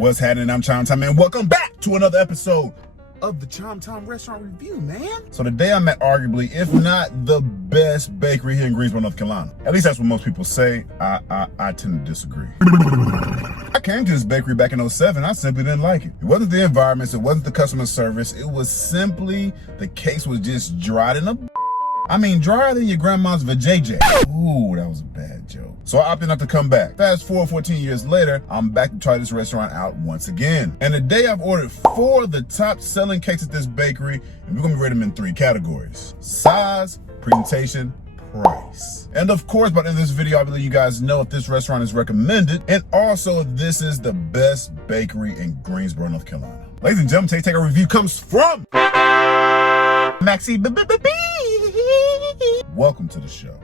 What's happening? I'm ChimeTime, and welcome back to another episode of the ChimeTime Restaurant Review, man. So today I'm at arguably, if not the best bakery here in Greensboro, North Carolina. At least that's what most people say. I tend to disagree. I came to this bakery back in 07. I simply didn't like it. It wasn't the environment. It wasn't the customer service. It was simply the cakes was just dried in a... I mean, drier than your grandma's vajayjay. Ooh, that was a bad joke. So I opted not to come back. Fast forward 14 years later, I'm back to try this restaurant out once again. And today I've ordered 4 of the top selling cakes at this bakery, and we're gonna rate them in 3 categories: size, presentation, price. And of course, by the end of this video, I'll let you guys know if this restaurant is recommended, and also if this is the best bakery in Greensboro, North Carolina. Ladies and gentlemen, today's takeout review comes from Maxie. Welcome to the show.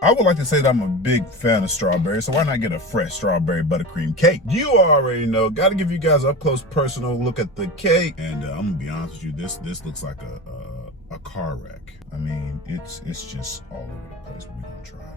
I would like to say that I'm a big fan of strawberries, so why not get a fresh strawberry buttercream cake? You already know, gotta give you guys an up-close personal look at the cake. And I'm gonna be honest with you, this looks like a car wreck. I mean, it's just all over the place, but we're gonna try it out.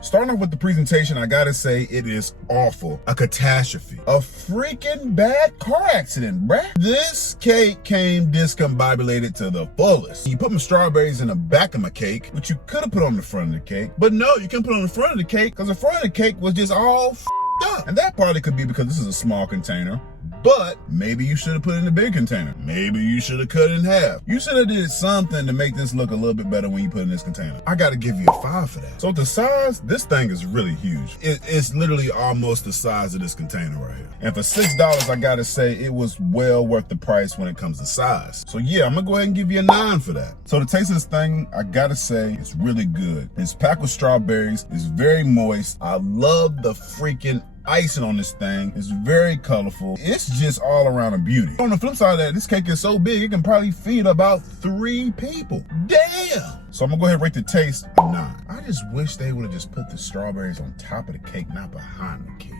Starting off with the presentation, I gotta say it is awful. A catastrophe. A freaking bad car accident, bruh. This cake came discombobulated to the fullest. You put my strawberries in the back of my cake, which you could have put on the front of the cake. But no, you can't put on the front of the cake because the front of the cake was just all f***ed up. And that probably could be because this is a small container. But maybe you should have put it in a big container. Maybe you should have cut it in half. You should have did something to make this look a little bit better when you put it in this container. I gotta give you a 5 for that. So the size, this thing is really huge. It's literally almost the size of this container right here. And for $6, I gotta say it was well worth the price when it comes to size. So yeah, I'm gonna go ahead and give you a 9 for that. So the taste of this thing, I gotta say, it's really good. It's packed with strawberries. It's very moist. I love the freaking icing on this thing. Is very colorful. It's just all around a beauty. On the flip side of that, this cake is so big it can probably feed about 3 people. Damn! So I'm gonna go ahead and rate the taste a 9. I just wish they would have just put the strawberries on top of the cake, not behind the cake.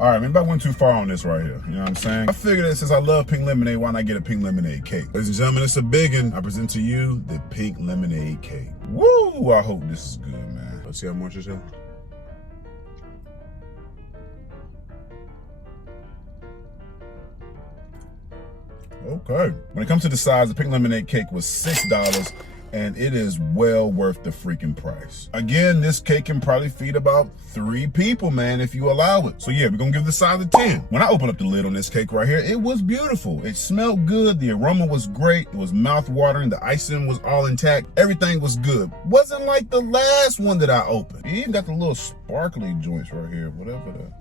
All right, maybe I went too far on this right here. You know what I'm saying? I figured that since I love pink lemonade, why not get a pink lemonade cake? Ladies and gentlemen, it's a big one. I present to you the pink lemonade cake. Woo! I hope this is good, man. Let's see how much it's in. Okay. When it comes to the size, the pink lemonade cake was $6, and it is well worth the freaking price. Again, this cake can probably feed about 3 people, man, if you allow it. So yeah, we're gonna give the size a 10. When I opened up the lid on this cake right here, it was beautiful. It smelled good. The aroma was great. It was mouth-watering. The icing was all intact. Everything was good. Wasn't like the last one that I opened. It even got the little sparkly joints right here, whatever the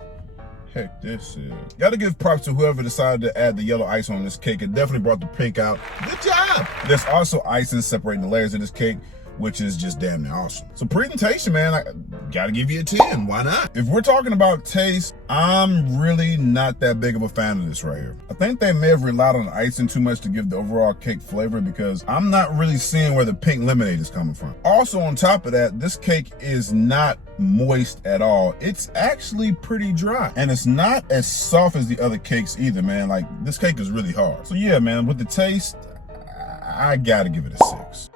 heck this is. Gotta give props to whoever decided to add the yellow ice on this cake. It definitely brought the pink out. Good job! There's also icing separating the layers of this cake, which is just damn near awesome. So presentation, man, I gotta give you a 10. Why not? If we're talking about taste, I'm really not that big of a fan of this right here. I think they may have relied on the icing too much to give the overall cake flavor, because I'm not really seeing where the pink lemonade is coming from. Also, on top of that, this cake is not moist at all. It's actually pretty dry, and it's not as soft as the other cakes either, man. Like, this cake is really hard. So yeah, man, with the taste, I gotta give it a 6.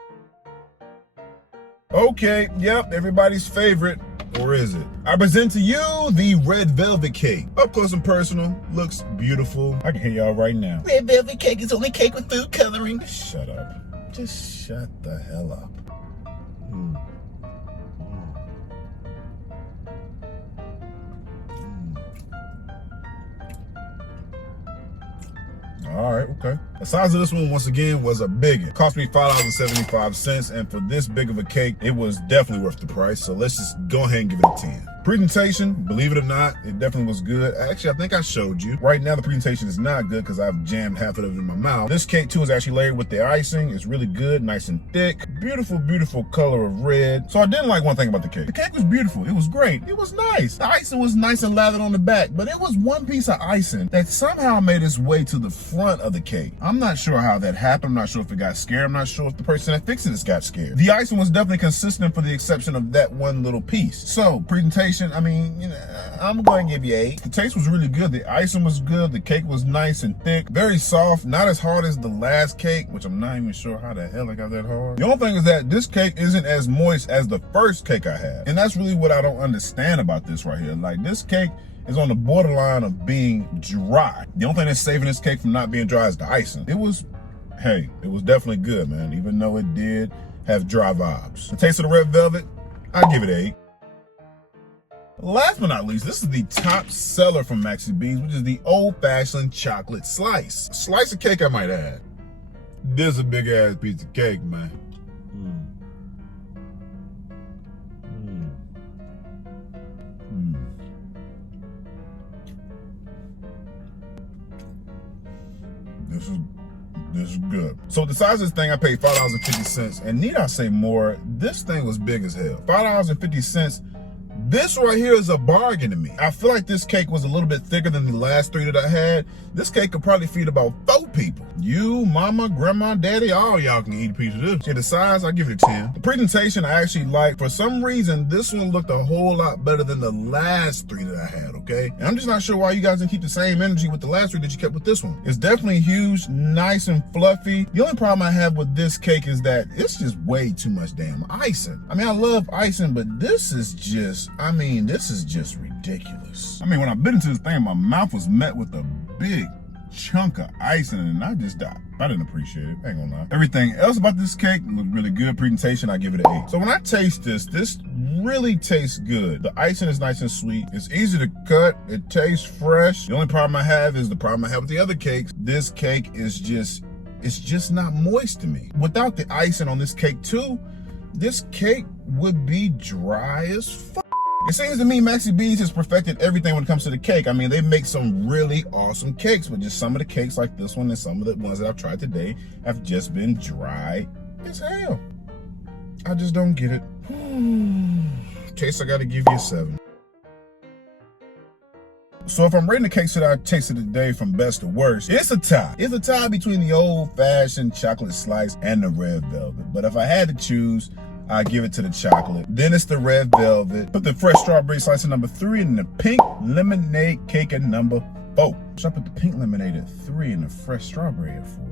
Okay, yep, everybody's favorite, or is it? I present to you the red velvet cake. Up close and personal, looks beautiful. I can hear y'all right now. Red velvet cake is only cake with food coloring. Shut up. Just shut the hell up. All right, okay. The size of this one, once again, was a big one. It cost me $5.75, and for this big of a cake, it was definitely worth the price. So let's just go ahead and give it a 10. Presentation, believe it or not, it definitely was good. Actually, I think I showed you. Right now, the presentation is not good because I've jammed half of it in my mouth. This cake, too, is actually layered with the icing. It's really good, nice and thick. Beautiful, beautiful color of red. So I didn't like one thing about the cake. The cake was beautiful. It was great. It was nice. The icing was nice and lathered on the back, but it was one piece of icing that somehow made its way to the front of the cake. I'm not sure how that happened. I'm not sure if it got scared. I'm not sure if the person that fixed it got scared. The icing was definitely consistent for the exception of that one little piece. So, presentation presentation, I mean, you know, I'm going to give you 8. The taste was really good. The icing was good. The cake was nice and thick, very soft, not as hard as the last cake, which I'm not even sure how the hell it got that hard. The only thing is that this cake isn't as moist as the first cake I had. And that's really what I don't understand about this right here. Like, this cake is on the borderline of being dry. The only thing that's saving this cake from not being dry is the icing. It was definitely good, man, even though it did have dry vibes. The taste of the red velvet, I give it an 8. Last but not least, this is the top seller from Maxie B's, which is the old-fashioned chocolate slice. A slice of cake, I might add. This is a big-ass piece of cake, man. This is good. So the size of this thing, I paid $5.50, and need I say more, this thing was big as hell. $5.50. This right here is a bargain to me. I feel like this cake was a little bit thicker than the last 3 that I had. This cake could probably feed about 4 people. You, mama, grandma, daddy, all y'all can eat a piece of this. Yeah, the size, I give it a 10. The presentation I actually like. For some reason, this one looked a whole lot better than the last 3 that I had, okay? And I'm just not sure why you guys didn't keep the same energy with the last 3 that you kept with this one. It's definitely huge, nice and fluffy. The only problem I have with this cake is that it's just way too much damn icing. I mean, I love icing, but this is just, this is just ridiculous. I mean, when I bit into this thing, my mouth was met with a big chunk of icing, and I just died. I didn't appreciate it, I ain't gonna lie. Everything else about this cake looked really good. Presentation, I give it an 8. So when I taste this really tastes good. The icing is nice and sweet. It's easy to cut. It tastes fresh. The only problem I have is the problem I have with the other cakes. This cake is just, it's just not moist to me. Without the icing on this cake too, this cake would be dry as fuck. It seems to me Maxie B's has perfected everything when it comes to the cake. I mean, they make some really awesome cakes, but just some of the cakes like this one and some of the ones that I've tried today have just been dry as hell. I just don't get it. Taste, I gotta give you a 7. So if I'm rating the cakes that I tasted today from best to worst, it's a tie. It's a tie between the old-fashioned chocolate slice and the red velvet. But if I had to choose, I give it to the chocolate. Then it's the red velvet. Put the fresh strawberry slice at number 3 and the pink lemonade cake at number 4. So I put the pink lemonade at 3 and the fresh strawberry at 4.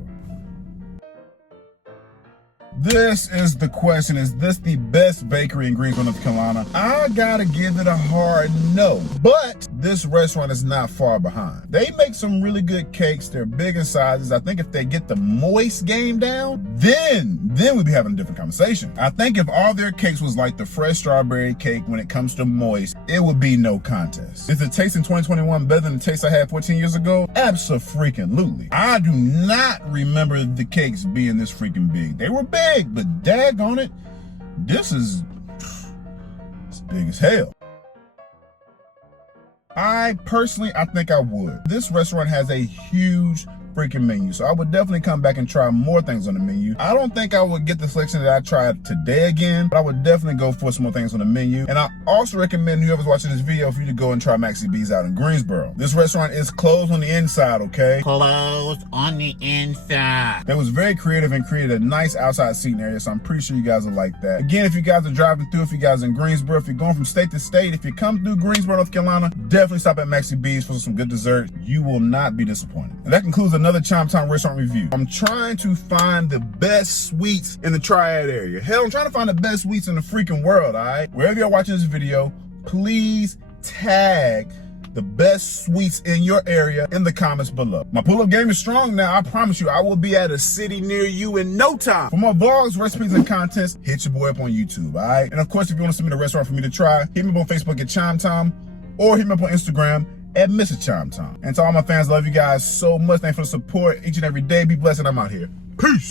This is the question. Is this the best bakery in Greensboro, North Carolina? I gotta give it a hard no. But this restaurant is not far behind. They make some really good cakes. They're big in sizes. I think if they get the moist game down, then we'd be having a different conversation. I think if all their cakes was like the fresh strawberry cake when it comes to moist, it would be no contest. Is the taste in 2021 better than the taste I had 14 years ago? Abso-freaking-lutely. I do not remember the cakes being this freaking big. They were big, but daggone it, this is big as hell. I think I would. This restaurant has a huge freaking menu, so I would definitely come back and try more things on the menu. I don't think I would get the selection that I tried today again, but I would definitely go for some more things on the menu. And I also recommend whoever's watching this video for you to go and try Maxie B's out in Greensboro. This restaurant is closed on the inside, okay? Closed on the inside. That was very creative and created a nice outside seating area, so I'm pretty sure you guys will like that. Again, if you guys are driving through, if you guys are in Greensboro, if you're going from state to state, if you come through Greensboro, North Carolina, definitely stop at Maxie B's for some good dessert. You will not be disappointed. And that concludes another ChimeTime restaurant review. I'm trying to find the best sweets in the Triad area. Hell, I'm trying to find the best sweets in the freaking world, all right? Wherever you're watching this video, please tag the best sweets in your area in the comments below. My pull-up game is strong now. I promise you, I will be at a city near you in no time. For more vlogs, recipes, and contents, hit your boy up on YouTube, all right? And of course, if you want to submit a restaurant for me to try, hit me up on Facebook at ChimeTime or hit me up on Instagram at Mr.ChimeTime. And to all my fans, love you guys so much. Thanks for the support each and every day. Be blessed, and I'm out here. Peace.